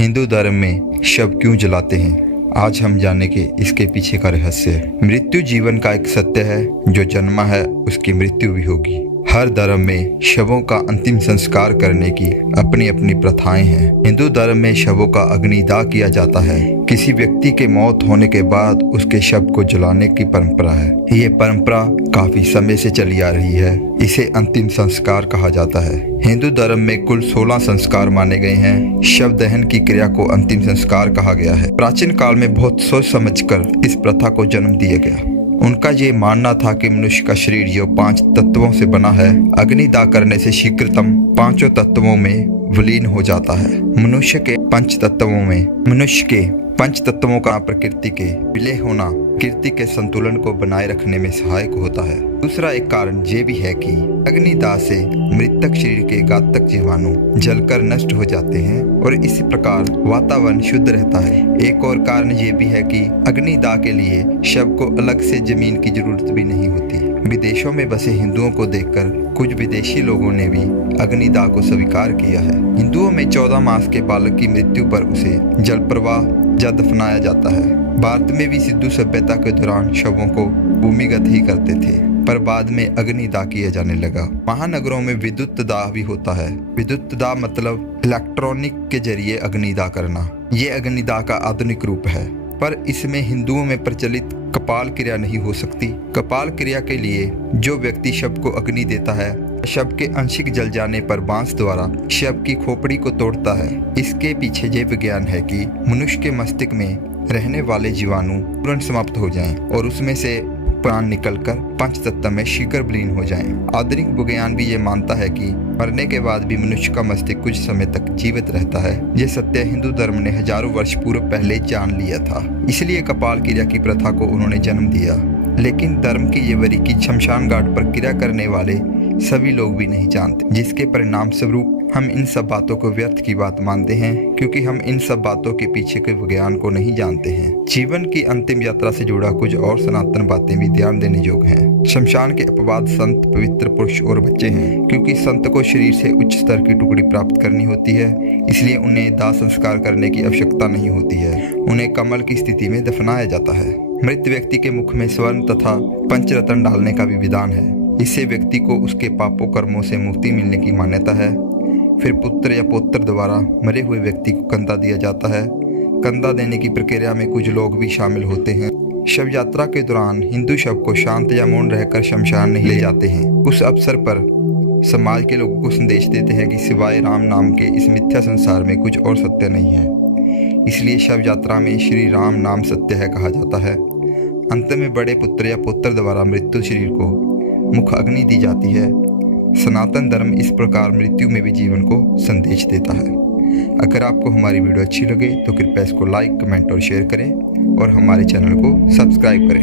हिंदू धर्म में शव क्यों जलाते हैं, आज हम जानेंगे इसके पीछे का रहस्य। मृत्यु जीवन का एक सत्य है, जो जन्मा है उसकी मृत्यु भी होगी। हर धर्म में शवों का अंतिम संस्कार करने की अपनी अपनी प्रथाएं हैं। हिंदू धर्म में शवों का अग्निदाह किया जाता है। किसी व्यक्ति के मौत होने के बाद उसके शव को जलाने की परंपरा है। ये परंपरा काफी समय से चली आ रही है। इसे अंतिम संस्कार कहा जाता है। हिंदू धर्म में कुल 16 संस्कार माने गए हैं। शव दहन की क्रिया को अंतिम संस्कार कहा गया है। प्राचीन काल में बहुत सोच समझकर इस प्रथा को जन्म दिया गया। उनका ये मानना था कि मनुष्य का शरीर जो 5 तत्वों से बना है, अग्निदाह करने से शीघ्रतम 5 तत्वों में विलीन हो जाता है। मनुष्य के पंच तत्वों का प्रकृति के विलय होना प्रकृति के संतुलन को बनाए रखने में सहायक होता है। दूसरा एक कारण ये भी है कि अग्निदाह से मृतक शरीर के घातक जीवाणु जलकर नष्ट हो जाते हैं और इसी प्रकार वातावरण शुद्ध रहता है। एक और कारण ये भी है कि अग्निदाह के लिए शव को अलग से जमीन की जरूरत भी नहीं होती। विदेशों में बसे हिंदुओं को देखकर कुछ विदेशी लोगों ने भी अग्निदाह को स्वीकार किया है। हिंदुओं में 14 मास के बालक की मृत्यु पर उसे जल प्रवाह या दफनाया जाता है। भारत में भी सिंधु सभ्यता के दौरान शवों को भूमिगत ही करते थे, पर बाद में अग्निदाह किया जाने लगा। महानगरों में विद्युत दाह भी होता है। विद्युत दाह मतलब इलेक्ट्रॉनिक के जरिए अग्निदाह करना। ये अग्निदाह का आधुनिक रूप है, पर इसमें हिंदुओं में प्रचलित कपाल क्रिया नहीं हो सकती। कपाल क्रिया के लिए जो व्यक्ति शव को अग्नि देता है, शव के आंशिक जल जाने पर बांस द्वारा शव की खोपड़ी को तोड़ता है। इसके पीछे ये विज्ञान है कि मनुष्य के मस्तिष्क में रहने वाले जीवाणु तुरंत समाप्त हो जाएं और उसमें से प्राण निकलकर 5 तत्व में शीघ्र विलीन हो जाएं। आधुनिक विज्ञान भी ये मानता है कि मरने के बाद भी मनुष्य का मस्तिष्क कुछ समय तक जीवित रहता है। ये सत्य हिंदू धर्म ने हजारों वर्ष पूर्व पहले जान लिया था, इसलिए कपाल क्रिया की प्रथा को उन्होंने जन्म दिया। लेकिन धर्म की ये बारीकी शमशान घाट पर क्रिया करने वाले सभी लोग भी नहीं जानते, जिसके परिणाम स्वरूप हम इन सब बातों को व्यर्थ की बात मानते हैं, क्योंकि हम इन सब बातों के पीछे के विज्ञान को नहीं जानते हैं। जीवन की अंतिम यात्रा से जुड़ा कुछ और सनातन बातें भी ध्यान देने योग्य हैं। शमशान के अपवाद संत, पवित्र पुरुष और बच्चे हैं, क्योंकि संत को शरीर से उच्च स्तर की टुकड़ी प्राप्त करनी होती है, इसलिए उन्हें दाह संस्कार करने की आवश्यकता नहीं होती है। उन्हें कमल की स्थिति में दफनाया जाता है। मृत व्यक्ति के मुख में स्वर्ण तथा पंचरत्न डालने का भी विधान है। इससे व्यक्ति को उसके पापों कर्मों से मुक्ति मिलने की मान्यता है। फिर पुत्र या पौत्र द्वारा मरे हुए व्यक्ति को कंधा दिया जाता है। कंधा देने की प्रक्रिया में कुछ लोग भी शामिल होते हैं। शव यात्रा के दौरान हिंदू शव को शांत या मौन रहकर शमशान नहीं ले जाते हैं। उस अवसर पर समाज के लोगों को संदेश देते हैं कि सिवाय राम नाम के इस मिथ्या संसार में कुछ और सत्य नहीं है। इसलिए शव यात्रा में श्री राम नाम सत्य है कहा जाता है। अंत में बड़े पुत्र या पौत्र द्वारा मृत्यु शरीर को मुख अग्नि दी जाती है। सनातन धर्म इस प्रकार मृत्यु में भी जीवन को संदेश देता है। अगर आपको हमारी वीडियो अच्छी लगे तो कृपया इसको लाइक, कमेंट और शेयर करें और हमारे चैनल को सब्सक्राइब करें।